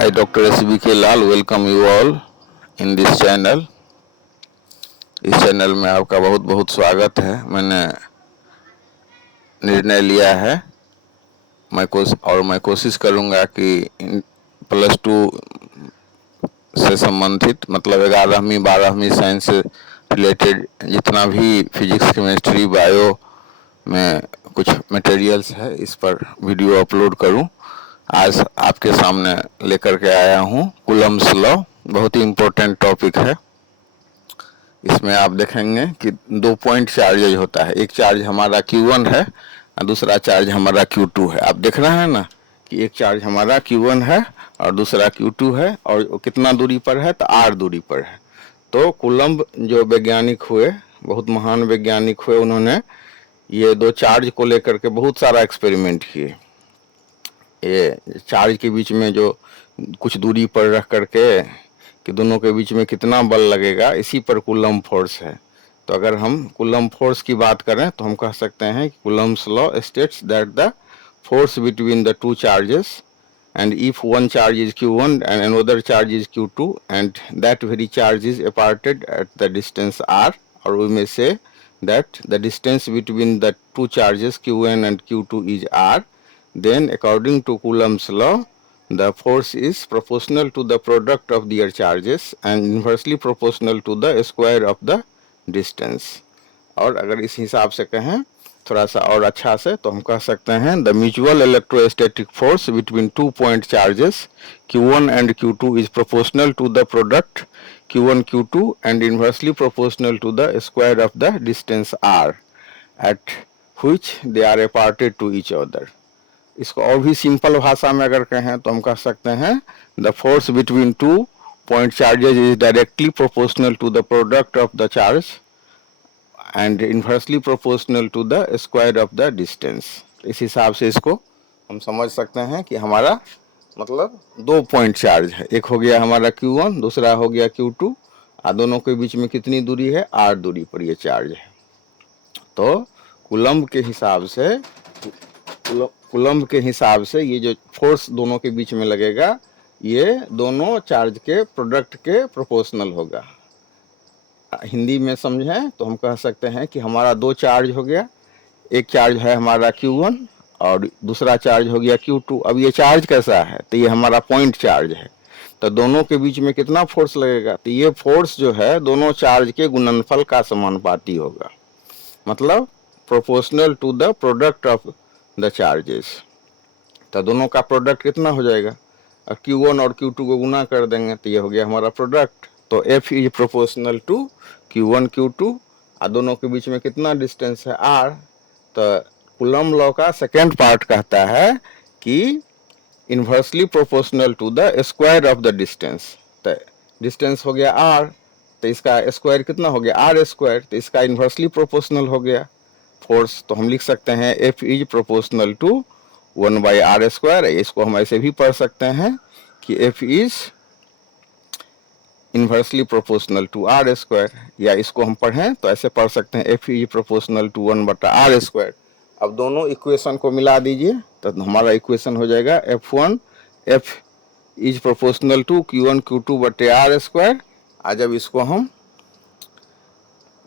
I, Dr. S.B.K. Lal, welcome you all in this channel. इस channel में आपका बहुत बहुत स्वागत है। मैंने निर्णय लिया है मैं कोशिश करूंगा कि +2 से संबंधित मतलब 11वीं 12वीं साइंस से रिलेटेड जितना भी फिजिक्स केमिस्ट्री बायो में कुछ मटेरियल्स है इस पर वीडियो अपलोड करूं। आज आपके सामने लेकर के आया हूं कूलम्ब्स लॉ। बहुत ही इम्पोर्टेंट टॉपिक है। इसमें आप देखेंगे कि 2 पॉइंट चार्जेज होता है। एक चार्ज हमारा Q1 है और दूसरा चार्ज हमारा Q2 है। आप देख रहे हैं ना कि एक चार्ज हमारा Q1 है और दूसरा Q2 है और कितना दूरी पर है तो r दूरी पर है। तो कूलम्ब जो वैज्ञानिक हुए, बहुत महान वैज्ञानिक हुए, उन्होंने ये 2 चार्ज को लेकर के बहुत सारा एक्सपेरिमेंट किए। ये चार्ज के बीच में जो कुछ दूरी पर रख करके कि दोनों के बीच में कितना बल लगेगा, इसी पर कूलम्ब फोर्स है। तो अगर हम कूलम्ब फोर्स की बात करें तो हम कह सकते हैं कि Coulomb's law states that the force between the two charges, and if one charge is Q1 and another charge is Q2 and that very charge is apparted at the distance r, or we may say that the distance between the two charges Q1 and Q2 is r, then according to Coulomb's law the force is proportional to the product of their charges and inversely proportional to the square of the distance. और अगर इस हिसाब से कहें थोड़ा सा और अच्छा से तो हम कह सकते हैं the mutual electrostatic force between 2 point charges Q1 and Q2 is proportional to the product Q1 Q2 and inversely proportional to the square of the distance r at which they are aparted to each other. इसको और भी simple भाषा में अगर कहें तो हम कह सकते हैं the force between 2 point charges is directly proportional to the product of the charge and inversely proportional to the square of the distance. इस हिसाब से इसको हम समझ सकते हैं कि हमारा मतलब 2 पॉइंट चार्ज है। एक हो गया हमारा Q1, दूसरा हो गया Q2 और दोनों के बीच में कितनी दूरी है, r दूरी पर ये चार्ज है। तो कूलम्ब के हिसाब से ये जो फोर्स दोनों के बीच में लगेगा ये दोनों चार्ज के प्रोडक्ट के प्रोपोर्शनल होगा। हिंदी में समझें तो हम कह सकते हैं कि हमारा 2 चार्ज हो गया। एक चार्ज है हमारा Q1 और दूसरा चार्ज हो गया Q2। अब ये चार्ज कैसा है तो ये हमारा पॉइंट चार्ज है। तो दोनों के बीच में कितना फोर्स लगेगा तो ये फोर्स जो है दोनों चार्ज के गुणनफल का समानुपाती होगा, मतलब proportional to the product of the charges. तो दोनों का प्रोडक्ट कितना हो जाएगा, और Q1 और Q2 को गुना कर देंगे तो ये हो गया हमारा प्रोडक्ट। तो F is proportional to Q1 Q2 और दोनों के बीच में कितना डिस्टेंस है r। तो कूलम्ब लॉ का सेकेंड पार्ट कहता है कि inversely proportional to the square of the distance. तो डिस्टेंस हो गया r, तो इसका स्क्वायर कितना हो गया r स्क्वायर, तो इसका इन्वर्सली प्रोपोर्शनल हो गया फोर्स। तो हम लिख सकते हैं F is proportional to 1/r square. इसको हम ऐसे भी पढ़ सकते हैं कि F is inversely proportional to r square, या इसको हम पढ़ें तो ऐसे पढ़ सकते हैं F is proportional to 1/r square. अब दोनों इक्वेशन को मिला दीजिए तो हमारा इक्वेशन हो जाएगा F is proportional to Q1 Q2/r square. आज जब इसको हम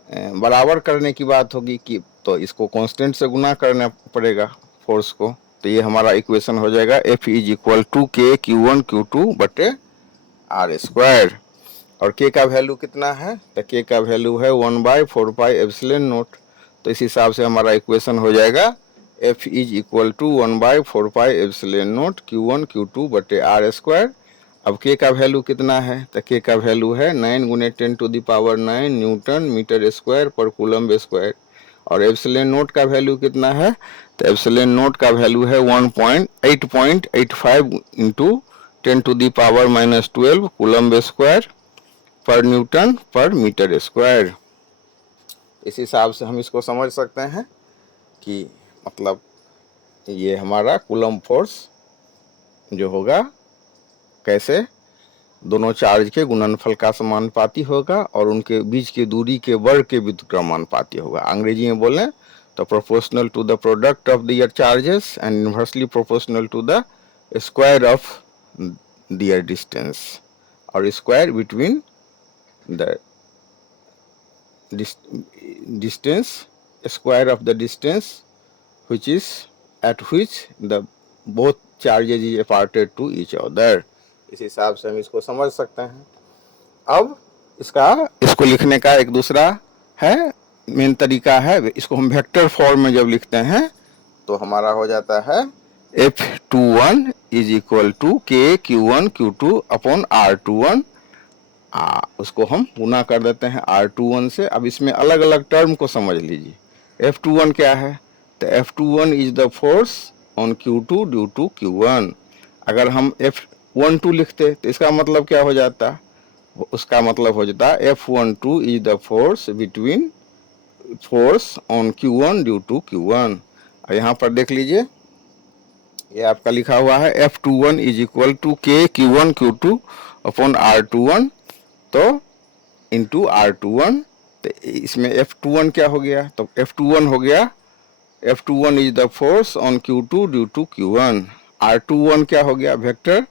बराबर करने की बात होगी कि तो इसको कांस्टेंट से गुना करना पड़ेगा फोर्स को। तो ये हमारा इक्वेशन हो जाएगा F is equal to K Q1 Q2/r square. और K का वैल्यू कितना है तो K का वैल्यू है 1/4πε0। तो इस हिसाब से हमारा इक्वेशन हो जाएगा F is equal to 1/4πε0 Q1 Q2/r square. अब K का वैल्यू कितना है तो K का वैल्यू है 9 × 10⁹ न्यूटन मीटर स्क्वायर पर कूलम्ब स्क्वायर। और ε0 का वैल्यू कितना है तो ε0 का वैल्यू है 8.85 × 10⁻⁻12 कूलम्ब स्क्वायर पर न्यूटन पर मीटर स्क्वायर। इस हिसाब से हम इसको समझ सकते हैं कि मतलब ये हमारा कूलम्ब फोर्स जो होगा कैसे दोनों चार्ज के गुणनफल का समानुपाती होगा और उनके बीच की दूरी के वर्ग के व्युत्क्रमानुपाती होगा। अंग्रेजी में बोलें तो proportional to the product of their charges and inversely proportional to the square of their distance, or square between the distance, square of the distance which is at which the both charges is aparted to each other. इस हिसाब से हम इसको समझ सकते हैं। अब इसको लिखने का एक दूसरा है मेन तरीका है, इसको हम वेक्टर फॉर्म में जब लिखते हैं तो हमारा हो जाता है F21 is equal to KQ1 Q2 upon R21। उसको हम गुना कर देते हैं R21 से। अब इसमें अलग अलग टर्म को समझ लीजिए। F21 क्या है, तो F21 is the force on Q2 due to Q1। अगर हम F12 लिखते तो इसका मतलब क्या हो जाता, उसका मतलब हो जाता F12 is the force between force on Q1 due to Q1। यहाँ पर देख लीजिए, ये आपका लिखा हुआ है F21 is equal to KQ1 Q2 upon R21 तो इंटू R21। तो इसमें F21 क्या हो गया, तो F21 हो गया F21 is the force on Q2 due to Q1। R21 क्या हो गया, vector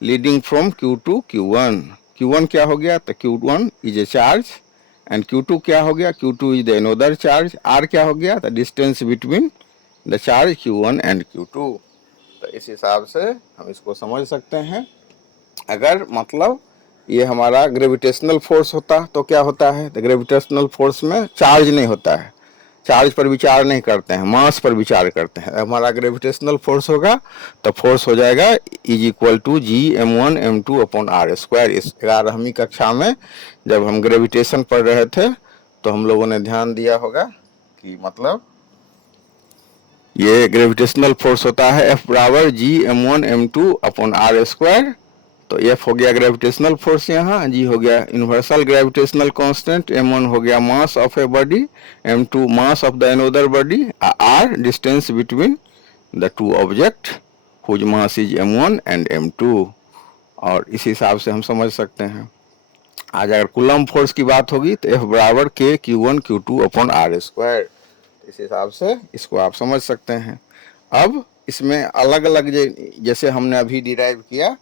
leading from Q2 Q1। Q1 क्या हो गया, तो Q1 is a charge and Q2 क्या हो गया, Q2 is the another charge. R क्या हो गया, the distance between the charge Q1 and Q2। तो इस हिसाब से हम इसको समझ सकते हैं। अगर मतलब ये हमारा ग्रेविटेशनल फोर्स होता तो क्या होता है, तो ग्रेविटेशनल फोर्स में चार्ज नहीं होता है, चार्ज पर विचार नहीं करते हैं, मास पर विचार करते हैं। हमारा ग्रेविटेशनल फोर्स होगा तो फोर्स हो जाएगा is equal to Gm1m2 upon R square. इस 11वीं कक्षा में जब हम ग्रेविटेशन पढ़ रहे थे तो हम लोगों ने ध्यान दिया होगा कि मतलब ये ग्रेविटेशनल फोर्स होता है F बराबर Gm1m2 अपॉन R स्क्वायर। तो F हो गया ग्रेविटेशनल फोर्स, यहाँ G हो गया यूनिवर्सल ग्रेविटेशनल कांस्टेंट, M1 हो गया mass of a body, M2 mass of the another body, R distance between the two object whose mass is M1 and M2। और इस हिसाब से हम समझ सकते हैं। आज अगर कूलम्ब फोर्स की बात होगी तो F बराबर KQ1 Q2 upon R square. इस हिसाब से इसको आप समझ सकते हैं। अब इसमें अलग अलग जैसे हमने अभी डिराइव किया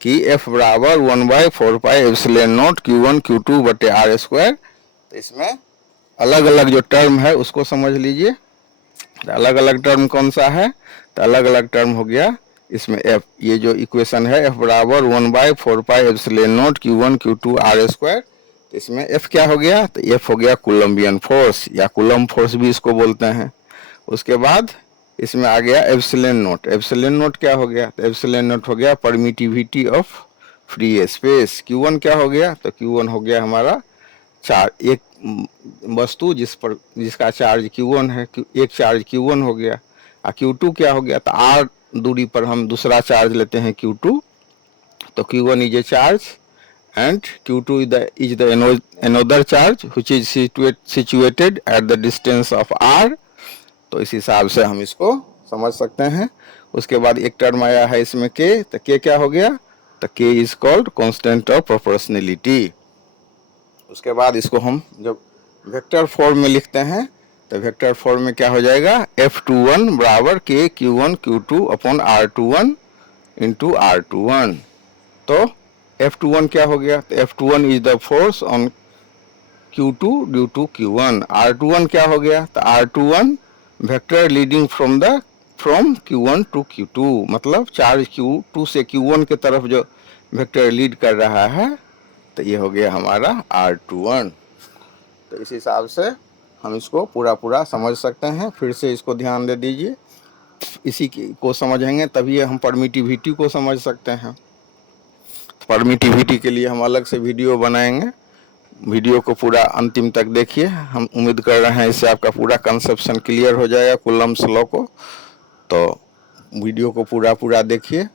कि F बराबर 1/4 pi epsilon not Q1 Q2 बटे R स्क्वायर। तो इसमें अलग अलग जो टर्म है उसको समझ लीजिए। तो अलग अलग टर्म कौन सा है, तो अलग अलग टर्म हो गया इसमें F, ये जो इक्वेशन है F बराबर 1/4 pi epsilon not Q1 Q2 R square. तो इसमें F क्या हो गया, तो F हो गया कूलम्बियन फोर्स या कूलम्ब फोर्स भी इसको बोलते हैं। उसके बाद इसमें आ गया एप्सिलॉन नॉट। एप्सिलॉन नॉट क्या हो गया, तो एप्सिलॉन नॉट हो गया permittivity of free space. Q1 क्या हो गया, तो Q1 हो गया हमारा चार्ज, एक वस्तु जिसका चार्ज Q1 है, एक चार्ज Q1 हो गया। और Q2 क्या हो गया, तो R दूरी पर हम दूसरा चार्ज लेते हैं Q2। तो Q1 is a charge and Q2 is the another charge which is situated at the distance of R। तो इस हिसाब से हम इसको समझ सकते हैं। उसके बाद एक टर्म आया है इसमें K, तो K क्या हो गया, तो K is called constant of proportionality. उसके बाद इसको हम जब वेक्टर फॉर्म में लिखते हैं तो वेक्टर फॉर्म में क्या हो जाएगा, F21 बराबर KQ1 Q2 upon R21 into R21। तो F21 क्या हो गया, तो F21 is the force on Q2 due to Q1। R21 क्या हो गया, तो R21 vector leading from Q1 to Q2, मतलब चार्ज Q2 से Q1 के तरफ जो वेक्टर लीड कर रहा है, तो ये हो गया हमारा R21। तो इस हिसाब से हम इसको पूरा समझ सकते हैं। फिर से इसको ध्यान दे दीजिए, इसी को समझेंगे तभी हम परमिटिविटी को समझ सकते हैं। परमिटिविटी के लिए हम अलग से वीडियो बनाएंगे, वीडियो को पूरा अंतिम तक देखिए। हम उम्मीद कर रहे हैं इससे आपका पूरा कंसेप्शन क्लियर हो जाएगा कूलम्ब्स लॉ को। तो वीडियो को पूरा देखिए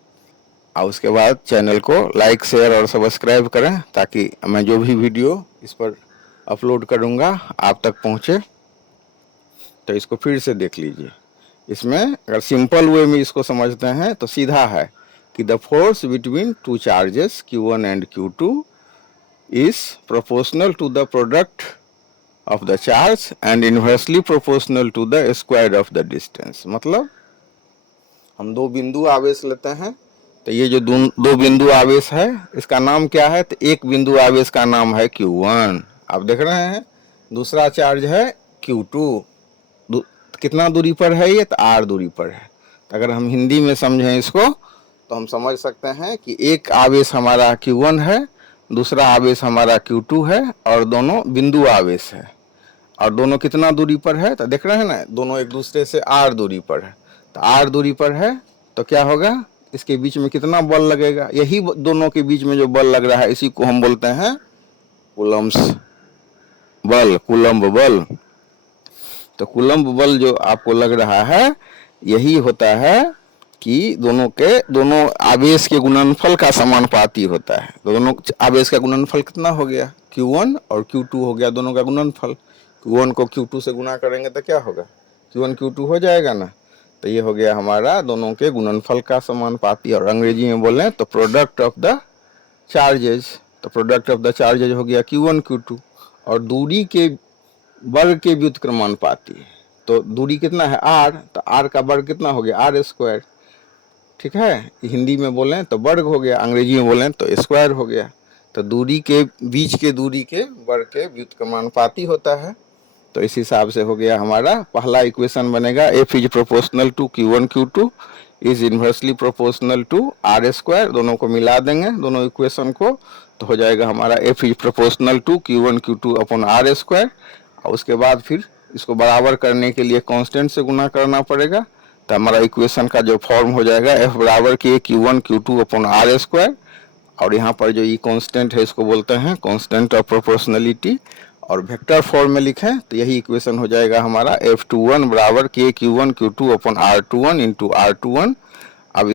और उसके बाद चैनल को लाइक शेयर और सब्सक्राइब करें ताकि मैं जो भी वीडियो इस पर अपलोड करूंगा आप तक पहुंचे। तो इसको फिर से देख लीजिए। इसमें अगर सिंपल वे में इसको समझते हैं तो सीधा है कि the force between two charges Q1 and Q2 is proportional to the product of the charge and inversely proportional to the square of the distance। मतलब हम दो बिंदु आवेश लेते हैं, तो ये जो दो बिंदु आवेश है इसका नाम क्या है, तो एक बिंदु आवेश का नाम है Q1, आप देख रहे हैं। दूसरा चार्ज है Q2, कितना दूरी पर है ये, तो R दूरी पर है। तो अगर हम हिंदी में समझें इसको तो हम समझ सकते हैं कि एक आवेश हमारा Q1 है, दूसरा आवेश हमारा Q2 है, और दोनों बिंदु आवेश है, और दोनों कितना दूरी पर है, तो देख रहे हैं ना, दोनों एक दूसरे से R दूरी पर है। तो R दूरी पर है तो क्या होगा, इसके बीच में कितना बल लगेगा, यही दोनों के बीच में जो बल लग रहा है इसी को हम बोलते हैं कूलम्ब्स बल, कूलम्ब बल। तो कूलम्ब बल जो आपको लग रहा है यही होता है कि दोनों आवेश के गुणनफल का समानुपाती होता है। तो दोनों आवेश का गुणनफल कितना हो गया, Q1 और Q2 हो गया दोनों का गुणनफल। Q1 को Q2 से गुना करेंगे तो क्या होगा, Q1 Q2 हो जाएगा ना। तो ये हो गया हमारा दोनों के गुणनफल का समानुपाती, और अंग्रेजी में बोलें तो प्रोडक्ट ऑफ द चार्जेज। तो प्रोडक्ट ऑफ द चार्जेज हो गया Q1 Q2, और दूरी के वर्ग के व्युत्क्रमानुपाती। तो दूरी कितना है R, तो R का वर्ग कितना हो गया R², ठीक है। हिंदी में बोलें तो वर्ग हो गया, अंग्रेजी में बोलें तो स्क्वायर हो गया। तो दूरी के बीच के दूरी के वर्ग के व्युत्क्रमानुपाती होता है। तो इस हिसाब से हो गया हमारा पहला इक्वेशन बनेगा F is proportional to Q1 Q2 is inversely proportional to R²। दोनों को मिला देंगे दोनों इक्वेशन को, तो हो जाएगा हमारा F is proportional to Q1 Q2 upon R²। और उसके बाद फिर इसको बराबर करने के लिए कांस्टेंट से गुना करना पड़ेगा। तो हमारा इक्वेशन का जो फॉर्म हो जाएगा F बराबर के Q1 Q2 अपॉन R²। और यहाँ पर जो ये कांस्टेंट है इसको बोलते हैं कांस्टेंट ऑफ प्रोपोर्शनलिटी, और वेक्टर फॉर्म में लिखें तो यही इक्वेशन हो जाएगा हमारा F21 बराबर के Q1 Q2 upon R21 into R21